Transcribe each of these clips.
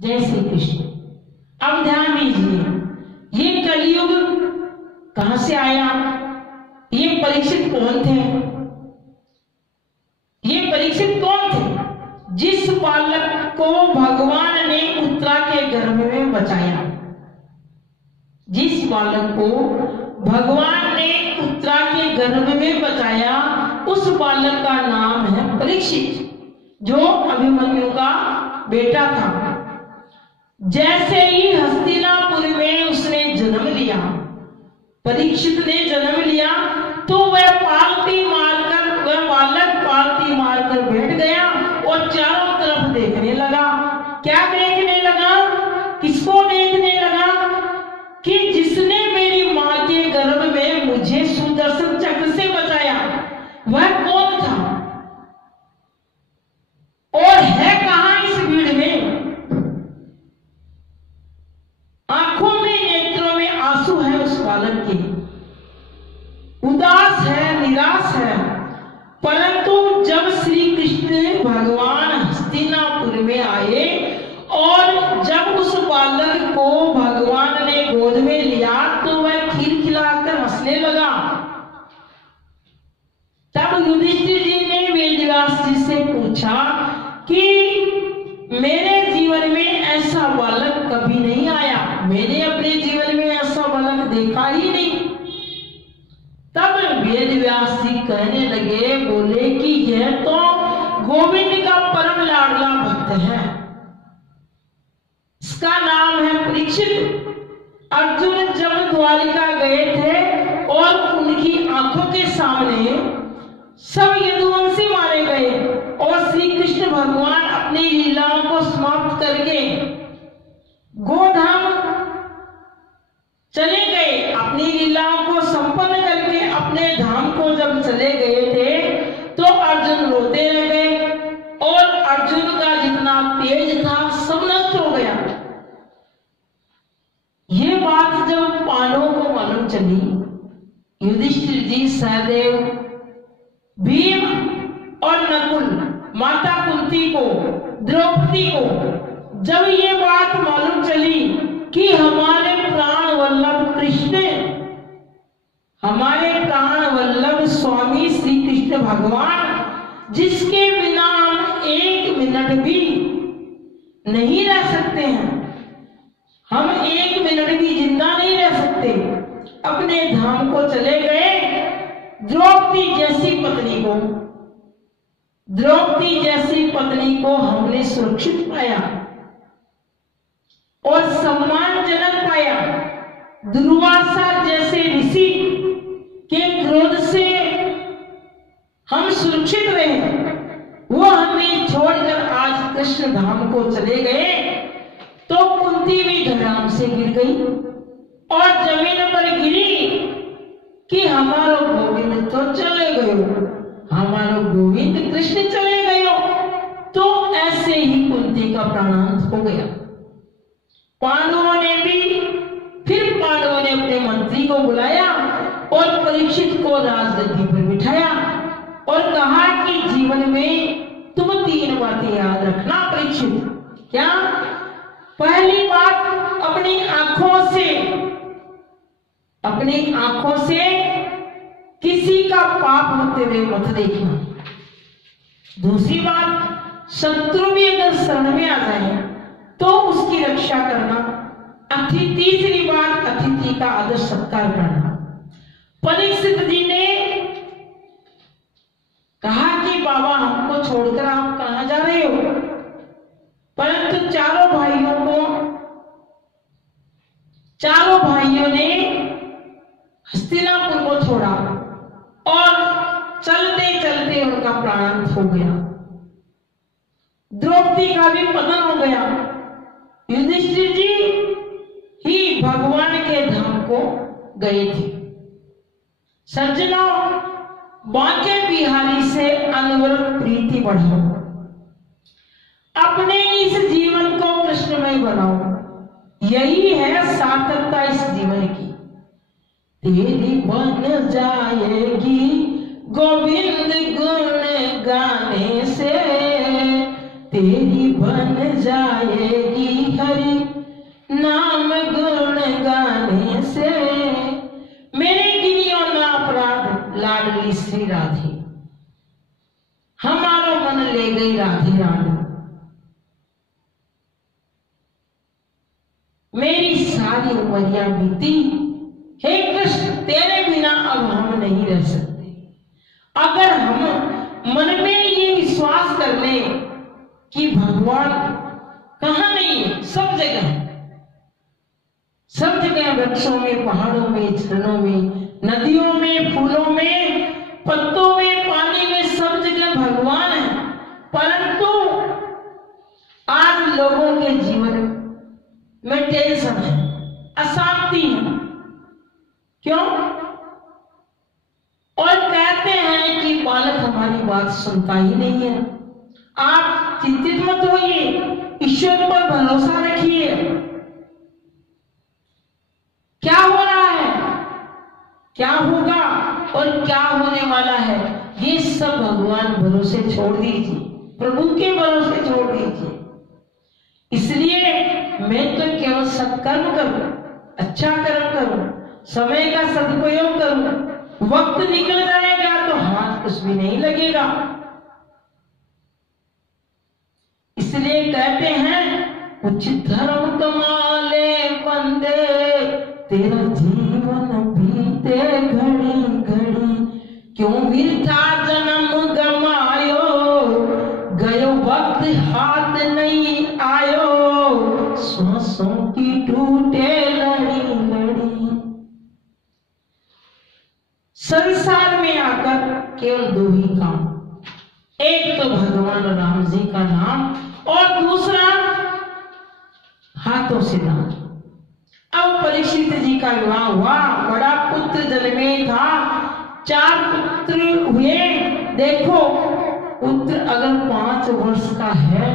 जय श्री कृष्ण। अब ध्यान दीजिए, ये कलयुग कहां से आया? ये परीक्षित कौन थे? ये परीक्षित कौन थे? जिस बालक को भगवान ने उत्तरा के गर्भ में बचाया, जिस बालक को भगवान ने उत्तरा के गर्भ में बचाया, उस बालक का नाम है परीक्षित, जो अभिमन्यु का बेटा था। जैसे ही हस्तिनापुर में उसने जन्म लिया, परीक्षित ने जन्म लिया, तो वह बालक पालती मारकर बैठ गया और चारों तरफ देखने लगा। क्या देखने लगा? किसको देखने लगा? कि जिसने मेरी मां के गर्भ में मुझे सुदर्शन चक्र से बचाया, वह कौन था और है कहां इस भीड़ में? आंखों में, नेत्रों में आंसू है उस बालक के, उदास है, निराश है। परंतु जब श्री कृष्ण भगवान हस्तिनापुर में आए और जब उस बालक को भगवान ने गोद में लिया, तो वह खिलखिलाकर हंसने लगा। तब युधिष्ठिर जी ने वेदव्यास जी से पूछा कि मेरे जीवन में ऐसा बालक कभी नहीं आया, मैंने अपने जीवन में ऐसा बालक देखा ही नहीं। तब वेदव्यास जी कहने लगे, बोले कि यह तो गोविंद का परम लाडला भक्त है, इसका नाम है परीक्षित। अर्जुन जब द्वारिका गए थे और उनकी आंखों के सामने सब यदुवंशी मारे गए और श्री कृष्ण भगवान अपनी लीलाओं को समाप्त करके गोधाम चले गए, अपनी लीलाओं को संपन्न करके अपने धाम को जब चले गए थे, तो अर्जुन रोते लगे और अर्जुन का जितना तेज था सब नष्ट हो गया। ये बात जब पांडवों को मालूम चली, युधिष्ठिर जी, सहदेव, भीम और नकुल, माता कुंती को, द्रौपदी को जब ये बात मालूम चली कि हमारे प्राण वल्लभ कृष्ण, हमारे प्राण वल्लभ स्वामी श्री कृष्ण भगवान, जिसके बिना हम एक मिनट भी नहीं रह सकते हैं, हम एक मिनट भी जिंदा नहीं रह सकते, अपने धाम को चले गए। द्रौपदी जैसी पत्नी को हमने सुरक्षित पाया और सम्मानजनक पाया। दुर्वासा जैसे ऋषि के क्रोध से हम सुरक्षित रहे, वो हमें छोड़कर आज कृष्ण धाम को चले गए। तो कुंती भी धड़ाम से गिर गई और जमीन पर गिरी कि हमारा गोविंद तो चले गयो, हमारा गोविंद कृष्ण चले गयो। तो ऐसे ही कुंती का प्राणांत हो गया। पांडवों ने अपने मंत्री को बुलाया और परीक्षित को राजगद्दी पर बिठाया और कहा कि जीवन में तुम 3 बातें याद रखना परीक्षित। क्या? पहली बात, अपनी आंखों से किसी का पाप होते हुए मत देखना। दूसरी बात, शत्रु भी अगर शरण में आ जाए तो उसकी रक्षा करना। तीसरी बात, अतिथि का आदर सत्कार करना। परीक्षित जी ने कहा कि बाबा हमको छोड़कर आप कहां जा रहे हो? परंतु चारों भाइयों ने हस्तिनापुर को छोड़ा और चलते चलते उनका प्राणांत हो गया। द्रौपदी का भी पतन हो गया। युधिष्ठिर जी ही भगवान के धाम को गए थे। सज्जनों, बांके बिहारी से अनवरत प्रीति बढ़ाओ, अपने इस जीवन को कृष्णमय बनाओ। यही है सार्थकता इस जीवन की। तेरी बन जाएगी गोविंद गुण गाने से, तेरी बन जाएगी मेरी सारी उमरियां बीती, हे कृष्ण तेरे बिना अब हम नहीं रह सकते। अगर हम मन में ये विश्वास कर ले कि भगवान कहाँ नहीं है, सब जगह, सब जगह, वृक्षों में, पहाड़ों में, झरनों में, नदियों में, फूलों में, पत्तों में, पानी में, सब जगह भगवान है। परंतु आज लोगों के जीवन में टेंशन है, अशांति है। क्यों? और कहते हैं कि बालक हमारी बात सुनता ही नहीं है। आप चिंतित मत होइए, ईश्वर पर भरोसा रखिए। क्या हो रहा है, क्या होगा और क्या होने वाला है, ये सब भगवान भरोसे छोड़ दीजिए, प्रभु के भरोसे छोड़ दीजिए। इसलिए मैं तो केवल सत्कर्म करूं, अच्छा कर्म करूं, समय का सदुपयोग करूं। वक्त निकल जाएगा तो हाथ कुछ भी नहीं लगेगा। इसलिए कहते हैं उचित धर्म कमाले बंदे, तेरा जीवन बीते घड़ी घड़ी, क्यों वृथा जन्म गमायो, गयो वक्त हाथ नहीं आयो, सांसों की टूटे लड़ी लड़ी। संसार में आकर केवल दो ही काम, एक तो भगवान राम जी का नाम और दूसरा हाथों से दान। अब परीक्षित जी का विवाह हुआ, बड़ा पुत्र जन्मे था, 4 पुत्र हुए। देखो पुत्र अगर 5 वर्ष का है,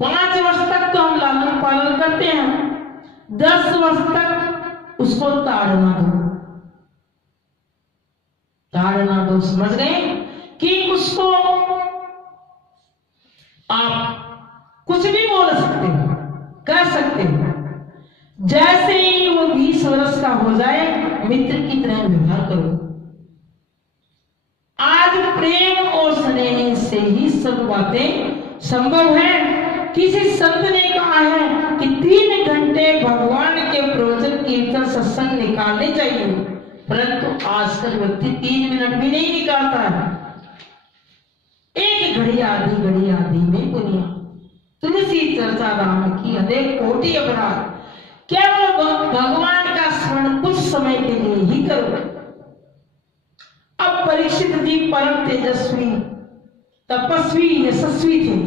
5 वर्ष तक तो हम लालन पालन करते हैं, 10 वर्ष तक उसको ताड़ना दो, ताड़ना दो। समझ गए कि उसको आप कुछ भी बोल सकते हो, कह सकते हो। जैसे ही वो 20 वर्ष का हो जाए, मित्र की तरह व्यवहार करो। आज प्रेम और स्नेह से ही सब बातें संभव है। किसी संत ने कहा है कि 3 घंटे भगवान के प्रवचन कीर्तन सत्संग निकालने चाहिए, परंतु आजकल व्यक्ति 3 मिनट भी नहीं निकालता है। एक घड़ी आधी में दुनिया तुलसी चर्चा राम की अनेक कोटि अपराध। केवल भगवान का स्मरण कुछ समय के लिए ही करो। अब परीक्षित जी परम तेजस्वी, तपस्वी, यशस्वी थे,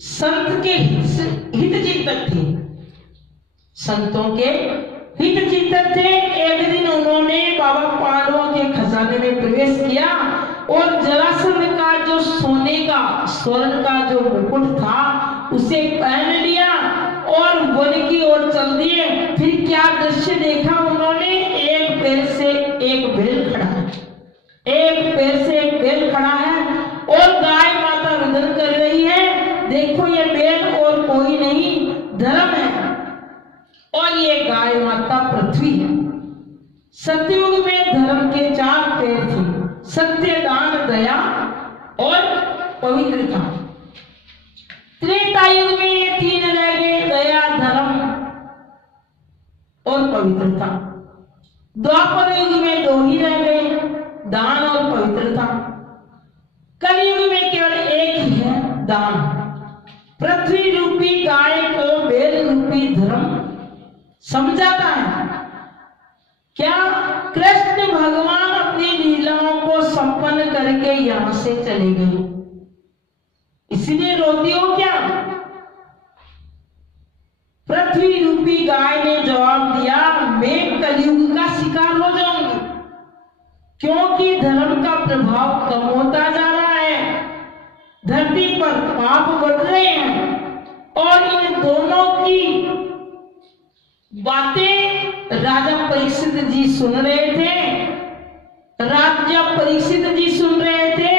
संत के हित चिंतक थे, संतों के हित चिंतक थे। एक दिन उन्होंने बाबा पांडवों के खजाने में प्रवेश किया और जरासंध का जो सोने का, स्वर्ण का जो मुकुट था उसे पहन लिया और वन की ओर चल दिए। फिर क्या दृश्य देखा उन्होंने, एक पैर से एक बैल खड़ा है, एक पैर से एक बैल खड़ा है और गाय माता रुदन कर रही है। देखो ये बैल और कोई नहीं, धर्म है, और ये गाय माता पृथ्वी है। सतयुग में धर्म के 4 पैर थे, सत्य, दान, दया और पवित्रता। त्रेता युग में ये 3 रह गए, दया, धर्म और पवित्रता। द्वापर युग में 2 ही रह गए, दान और पवित्रता। कलयुग में केवल एक ही है, दान। पृथ्वी रूपी गाय को बैल रूपी धर्म समझाता है। क्या कृष्ण भगवान अपनी लीलाओं को संपन्न करके यहां से चले गए, इसलिए रोती हो क्या? पृथ्वी रूपी गाय ने जवाब दिया, मैं कलयुग का शिकार हो जाऊंगी, क्योंकि धर्म का प्रभाव कम होता जा रहा है, धरती पर पाप बढ़ रहे हैं। और इन दोनों की बातें राजा परीक्षित जी सुन रहे थे। राजा परीक्षित जी सुन रहे थे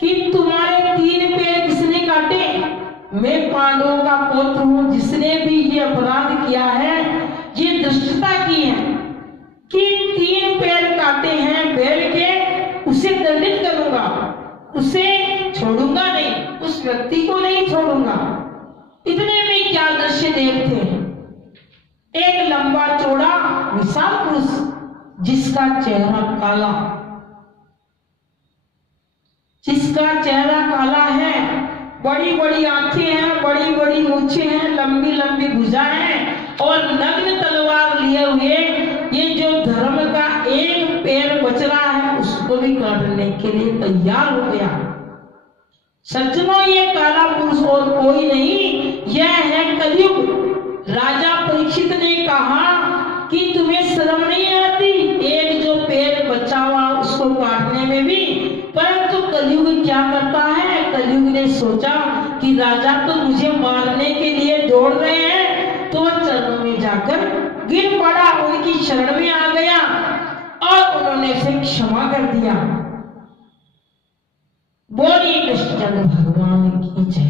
कि तुम्हारे 3 पैर किसने काटे? मैं पांडवों का पुत्र हूं, जिसने भी ये अपराध किया है, ये दुष्टता की है कि 3 पैर काटे हैं बैल के, उसे दंडित करूंगा, उसे छोड़ूंगा नहीं, उस व्यक्ति को नहीं छोड़ूंगा। इतने में क्या दृश्य देखते हैं, विशाल पुरुष जिसका चेहरा काला, जिसका चेहरा काला है, बड़ी बड़ी आंखें हैं, बड़ी बड़ी मूछें हैं, लंबी लंबी भुजाएं हैं और नग्न तलवार लिए हुए ये जो धर्म का एक पैर बच रहा है उसको भी काटने के लिए तैयार हो गया। सज्जनों, ये काला पुरुष और कोई नहीं, यह है कलयुग। राजा परीक्षित ने कहा कि तुम्हें शर्म नहीं आती एक जो पैर बचा हुआ उसको काटने में भी? परंतु कलयुग क्या करता है, कलयुग ने सोचा कि राजा तो मुझे मारने के लिए दौड़ रहे हैं, तो वह चरणों में जाकर गिर पड़ा, उनकी शरण में आ गया और उन्होंने उसे क्षमा कर दिया। बोलिए कृष्ण भगवान की जय।